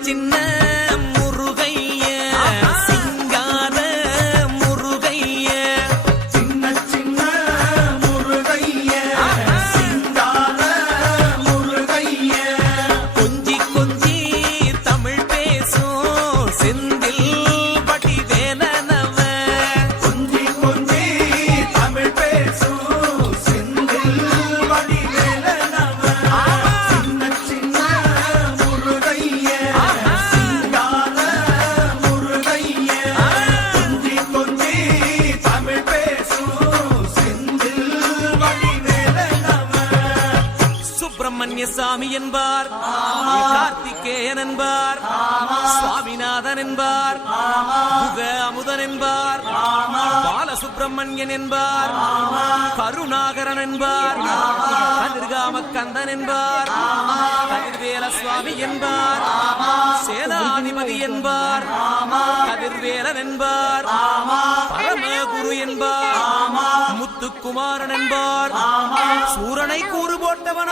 சின்ன சுப்பிரமணிய சாமி என்பார் கார்த்திகேயன் என்பார் சுவாமிநாதன் என்பார் முக அமுதன் என்பார் பாலசுப்பிரமணியன் என்பார் கருணாகரன் என்பார் கதிர்காம கந்தன் என்பார் கதிர்வேல சுவாமி என்பார் சேனாதிபதி என்பார் கதிர்வேலன் என்பார் பரமகுரு என்பார் முத்துக்குமாரன் என்பார் சூரனை கூறு போட்டவனாம்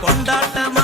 கொண்டாட்டமா?